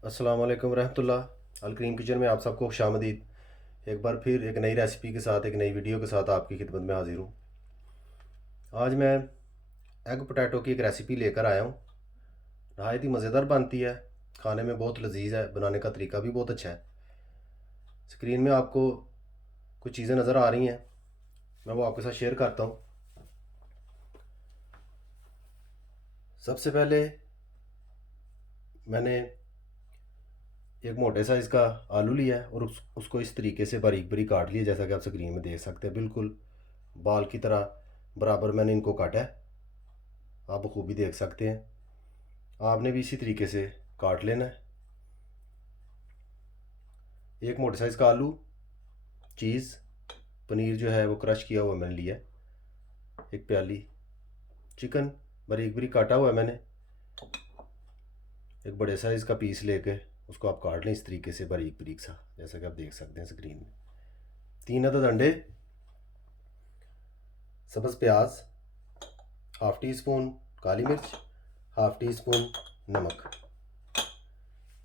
अस्सलाम वालेकुम रहमतुल्लाह। अलकरीम किचन में आप सबको खुशामदीद। एक बार फिर एक नई रेसिपी के साथ, एक नई वीडियो के साथ आपकी खिदमत में हाजिर हूँ। आज मैं एग पोटैटो की एक रेसिपी लेकर आया हूँ। नहायत ही मज़ेदार बनती है, खाने में बहुत लजीज है, बनाने का तरीका भी बहुत अच्छा है। स्क्रीन में आपको कुछ चीज़ें नज़र आ रही हैं, मैं वो आपके साथ शेयर करता हूँ। सबसे पहले मैंने एक मोटे साइज़ का आलू लिया है और उसको इस तरीके से बारीक बारीक काट लिया, जैसा कि आप स्क्रीन में देख सकते हैं। बिल्कुल बाल की तरह बराबर मैंने इनको काटा है, आप बखूबी देख सकते हैं। आपने भी इसी तरीके से काट लेना है। एक मोटे साइज़ का आलू, चीज़, पनीर जो है वो क्रश किया हुआ मैंने लिया। एक प्याली चिकन बारीक बारीक काटा हुआ है मैंने। एक बड़े साइज़ का पीस लेके उसको आप काट लें इस तरीके से बारीक बारीक सा, जैसा कि आप देख सकते हैं स्क्रीन में। 3 अदद अंडे, सब्ज़ प्याज, हाफ़ टी स्पून काली मिर्च, हाफ़ टी स्पून नमक।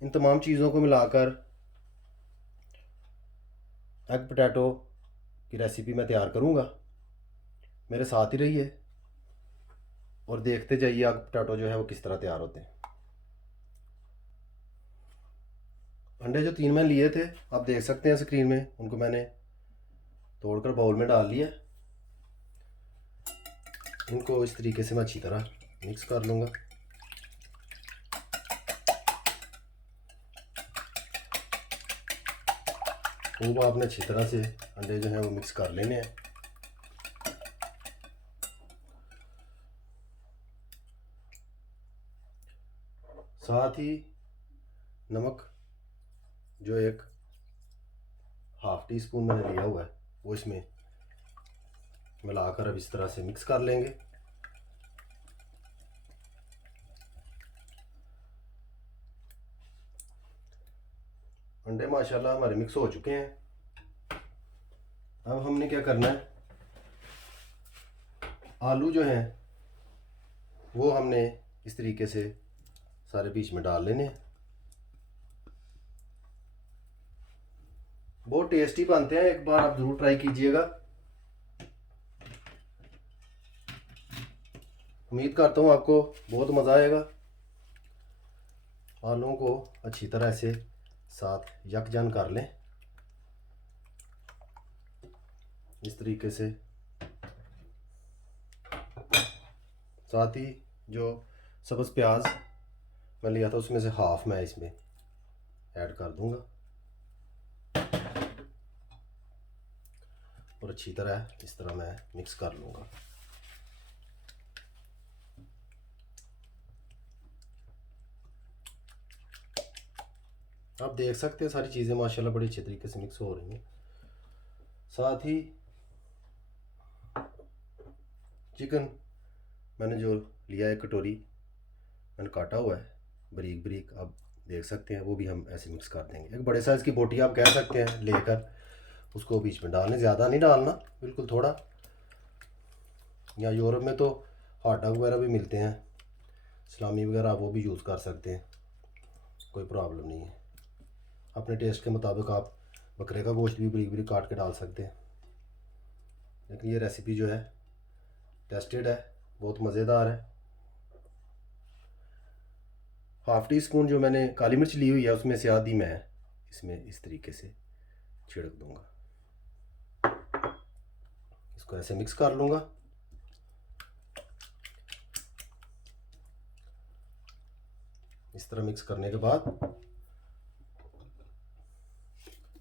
इन तमाम चीज़ों को मिलाकर एग पोटैटो की रेसिपी मैं तैयार करूँगा। मेरे साथ ही रहिए और देखते जाइए एग पोटैटो जो है वो किस तरह तैयार होते हैं। अंडे जो 3 मैंने लिए थे, आप देख सकते हैं स्क्रीन में, उनको मैंने तोड़कर बाउल में डाल लिया। इनको इस तरीके से मैं अच्छी तरह मिक्स कर लूँगा। खूब आपने अच्छी तरह से अंडे जो हैं वो मिक्स कर लेने हैं। साथ ही नमक जो एक हाफ़ टी स्पून मैंने लिया हुआ है वो इसमें मिलाकर अब इस तरह से मिक्स कर लेंगे। अंडे माशाल्लाह हमारे मिक्स हो चुके हैं। अब हमने क्या करना है, आलू जो हैं वो हमने इस तरीके से सारे बीच में डाल लेने हैं। बहुत टेस्टी बनते हैं, एक बार आप ज़रूर ट्राई कीजिएगा। उम्मीद करता हूँ आपको बहुत मज़ा आएगा। आलूओं को अच्छी तरह से साथ यकजान कर लें इस तरीके से। साथ ही जो सब्ज़ प्याज मैं लिया था उसमें से हाफ़ मैं इसमें ऐड कर दूंगा और अच्छी तरह इस तरह मैं मिक्स कर लूँगा। आप देख सकते हैं सारी चीज़ें माशाल्लाह बड़ी अच्छे तरीके से मिक्स हो रही हैं। साथ ही चिकन मैंने जो लिया है कटोरी, मैंने काटा हुआ है बारीक बारीक, आप देख सकते हैं, वो भी हम ऐसे मिक्स कर देंगे। एक बड़े साइज़ की बोटी आप कह सकते हैं लेकर उसको बीच में डालने, ज़्यादा नहीं डालना, बिल्कुल थोड़ा। या यूरोप में तो हॉट डॉग वगैरह भी मिलते हैं, सलामी वगैरह, आप वो भी यूज़ कर सकते हैं, कोई प्रॉब्लम नहीं है। अपने टेस्ट के मुताबिक आप बकरे का गोश्त भी बारीक बारीक काट के डाल सकते हैं। लेकिन ये रेसिपी जो है टेस्टेड है, बहुत मज़ेदार है। हाफ़ टी स्पून जो मैंने काली मिर्च ली हुई है उसमें से आधी मैं इसमें इस तरीके से छिड़क दूंगा। इसको ऐसे मिक्स कर लूँगा। इस तरह मिक्स करने के बाद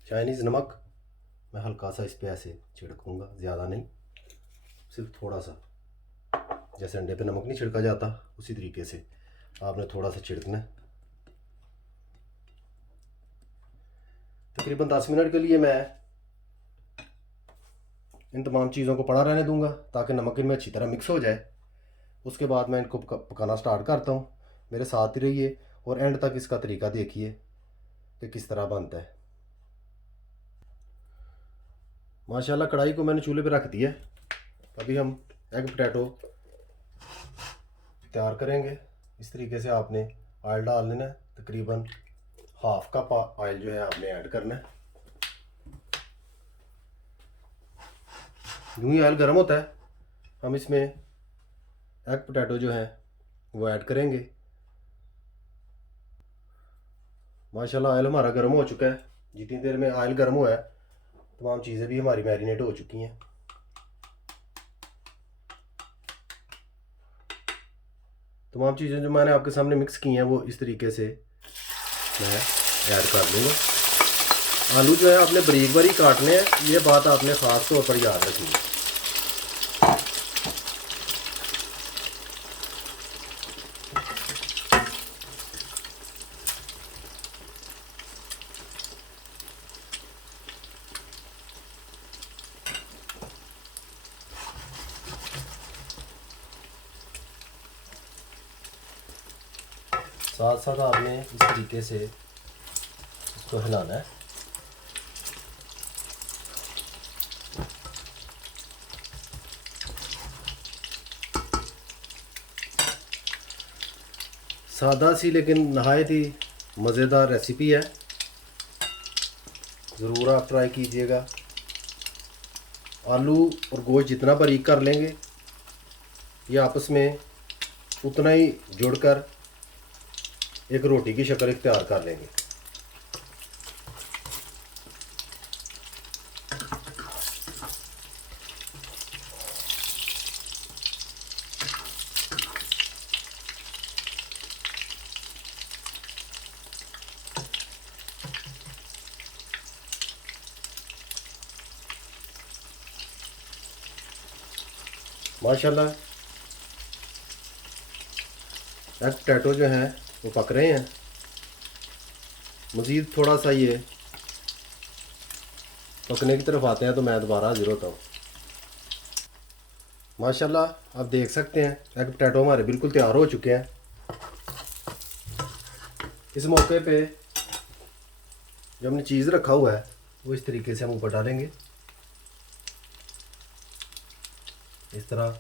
चाइनीज़ नमक मैं हल्का सा इस पे ऐसे छिड़कूँगा, ज़्यादा नहीं, सिर्फ थोड़ा सा। जैसे अंडे पे नमक नहीं छिड़का जाता उसी तरीके से आपने थोड़ा सा छिड़कना है। तकरीबन 10 मिनट के लिए मैं इन तमाम चीज़ों को पड़ा रहने दूंगा ताकि नमक इनमें अच्छी तरह मिक्स हो जाए। उसके बाद मैं इनको पकाना स्टार्ट करता हूँ। मेरे साथ ही रहिए और एंड तक इसका तरीका देखिए कि किस तरह बनता है। माशाल्लाह कढ़ाई को मैंने चूल्हे पे रख दिया। अभी हम एग पोटैटो तैयार करेंगे। इस तरीके से आपने ऑयल डाल लेना है, तकरीबन हाफ कप ऑयल जो है आपने ऐड करना है। यूँ ही ऑयल गर्म होता है, हम इसमें एग पोटैटो जो है वो ऐड करेंगे। माशाल्लाह ऑयल हमारा गर्म हो चुका है। जितनी देर में ऑयल गर्म हुआ है तमाम चीज़ें भी हमारी मैरिनेट हो चुकी हैं। तमाम चीज़ें जो मैंने आपके सामने मिक्स की हैं वो इस तरीके से मैं ऐड कर लूँगा। आलू जो है आपने बारीक बारीक काटने हैं, ये बात आपने ख़ास तौर पर याद रखनी है। साथ साथ आपने इस तरीके से इसको हिलाना है। सादा सी लेकिन नहायत ही मज़ेदार रेसिपी है, ज़रूर आप ट्राई कीजिएगा। आलू और गोश्त जितना बारीक कर लेंगे ये आपस में उतना ही जुड़कर एक रोटी की शक्ल इख्तियार कर लेंगे। माशाल्लाह एग पोटैटो जो हैं वो पक रहे हैं। मज़ीद थोड़ा सा ये पकने की तरफ आते हैं तो मैं दोबारा हाजिर होता हूँ। माशाल्लाह आप देख सकते हैं एग पोटैटो हमारे बिल्कुल तैयार हो चुके हैं। इस मौके पे जो हमने चीज़ रखा हुआ है वो इस तरीके से हम ऊपर डालेंगे। इस तरह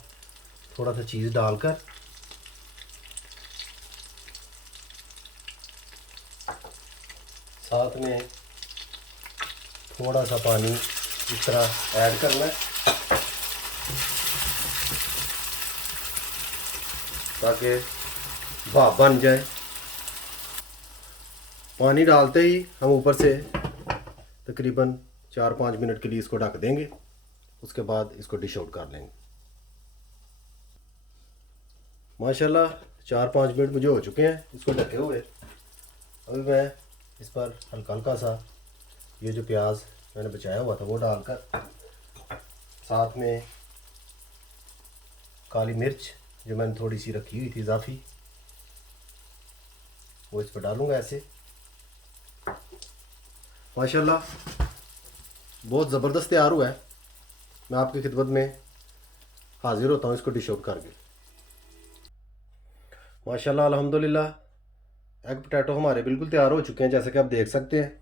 थोड़ा सा चीज़ डालकर साथ में थोड़ा सा पानी इस तरह ऐड करना है ताकि भाप बन जाए। पानी डालते ही हम ऊपर से तकरीबन 4-5 मिनट के लिए इसको ढक देंगे। उसके बाद इसको डिश आउट कर लेंगे। माशाल्लाह 4-5 मिनट मुझे हो चुके हैं इसको ढके हुए। अभी मैं इस पर हल्का हल्का सा ये जो प्याज मैंने बचाया हुआ था वो डालकर साथ में काली मिर्च जो मैंने थोड़ी सी रखी हुई थी इजाफी वो इस पर डालूँगा ऐसे। माशाल्लाह बहुत ज़बरदस्त तैयार हुआ है। मैं आपकी खिदमत में हाजिर होता हूँ इसको डिश आउट करके। माशाल्लाह अल्हम्दुलिल्लाह एग पोटैटो हमारे बिल्कुल तैयार हो चुके हैं, जैसे कि आप देख सकते हैं।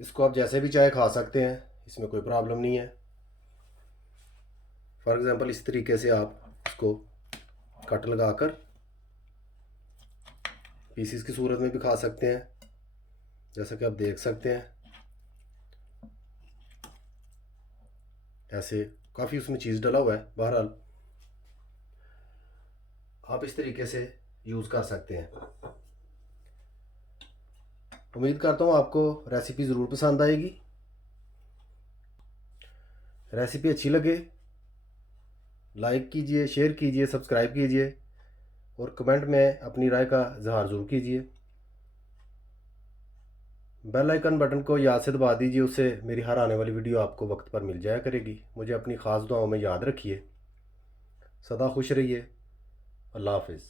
इसको आप जैसे भी चाहे खा सकते हैं, इसमें कोई प्रॉब्लम नहीं है। फॉर एग्ज़ाम्पल इस तरीके से आप इसको कट लगाकर पीसीस की सूरत में भी खा सकते हैं, जैसा कि आप देख सकते हैं। ऐसे काफ़ी उसमें चीज़ डला हुआ है। बहरहाल आप इस तरीके से यूज़ कर सकते हैं। उम्मीद करता हूँ आपको रेसिपी ज़रूर पसंद आएगी। रेसिपी अच्छी लगे लाइक कीजिए, शेयर कीजिए, सब्सक्राइब कीजिए और कमेंट में अपनी राय का इजहार ज़रूर कीजिए। बेल आइकन बटन को याद से दबा दीजिए, उससे मेरी हर आने वाली वीडियो आपको वक्त पर मिल जाया करेगी। मुझे अपनी ख़ास दुआओं में याद रखिए। सदा खुश रहिए। अल्लाह हाफिज़।